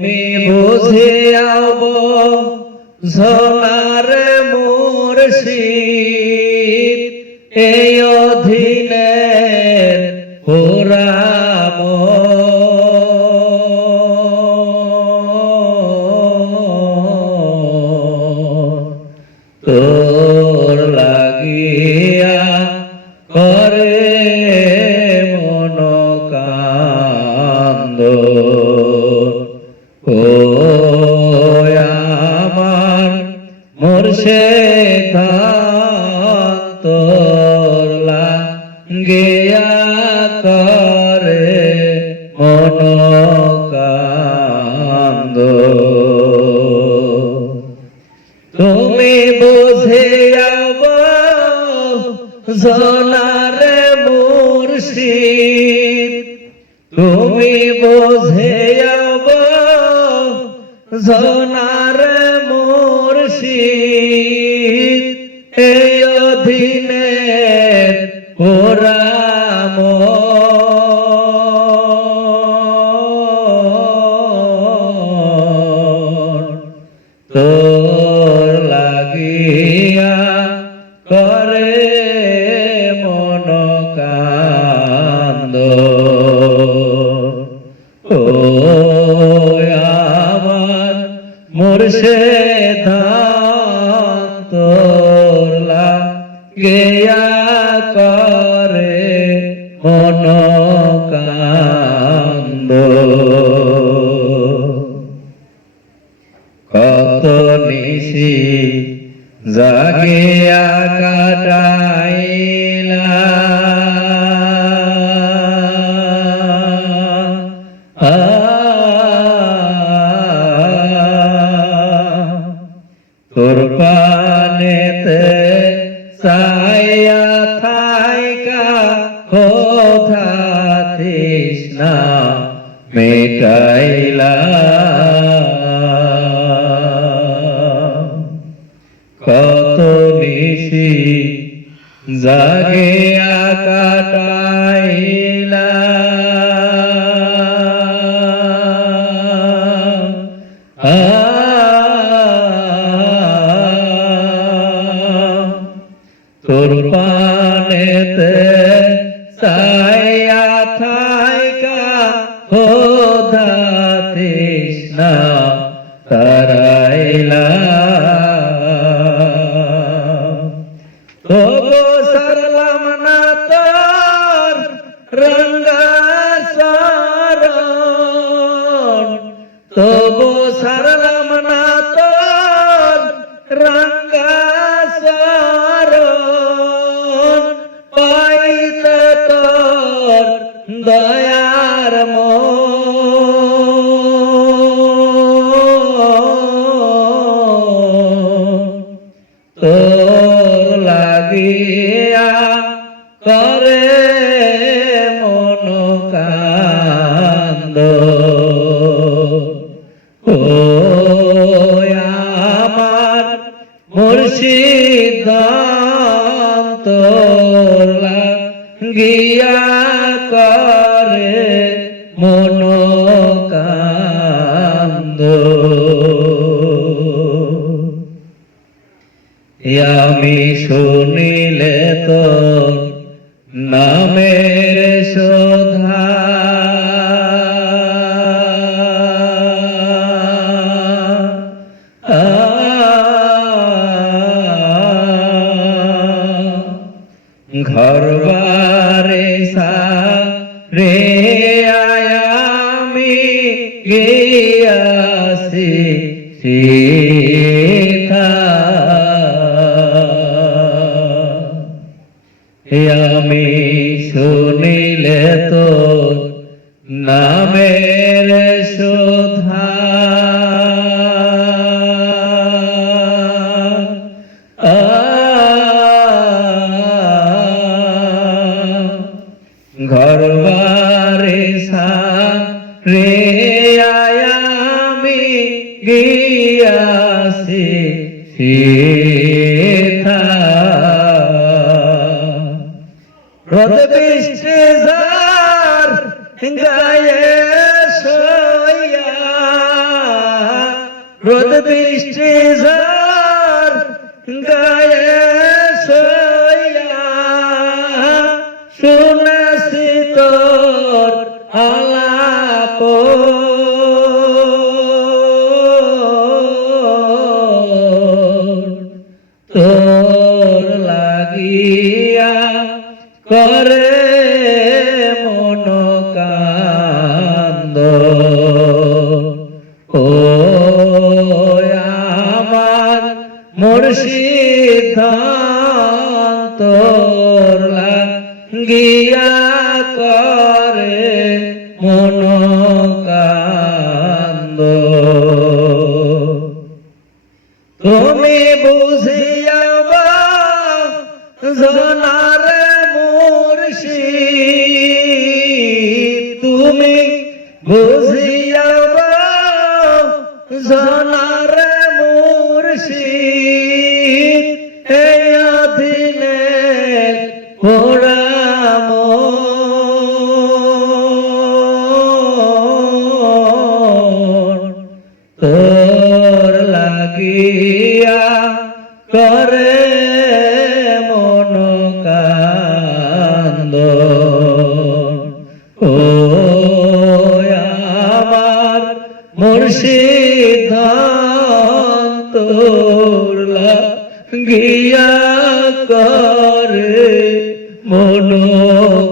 Me বুঝে আব ঝোলার মুর্শিদ। লাগিয়া করে মন কান্দ তুমি বুঝে যাব জনার মুর্শিদ। তুমি বুঝে যাব জনার মুর্শিদ। এই অধীনে ওরাম তোর লাগিয়া করে মন কান্দ ও আমার লাগিয়া করে মন কান্দ কত নিশি জাগিয়া কাটাইলা আ, হোধা তৃষ্ণা মেটাইলা। কত নিশি জাগে কাটাইলা তোর পানেতে সাইয়া থাইকা হোধা লাগিয়া করে মন কান্দ ও আমার মুর্শিদ লাগিয়া করে মন কান্দ আমি তো নামের শোধা ঘর বারে সা রে আয়ামি গিয়াছি সীতা আমি শুনিলে তো নামের শোধা ঘর বারে সা রে আয়ামি গিয়াছি রোদ বৃষ্টি যার গায়ে সইয়া রোদ গায়ে সইয়া শুনেছি তোর আলাপ করে মন কান্দ। ও আমার মুর্শিদ তোর গিয়া করে। জনার মুর্শি তুমি বুঝিয়াবা জনার মুর্শি এই অধীনে পোড়াম। তোর লাগিয়া করে সে সিদ্ধান্ত গিয়া করে মনো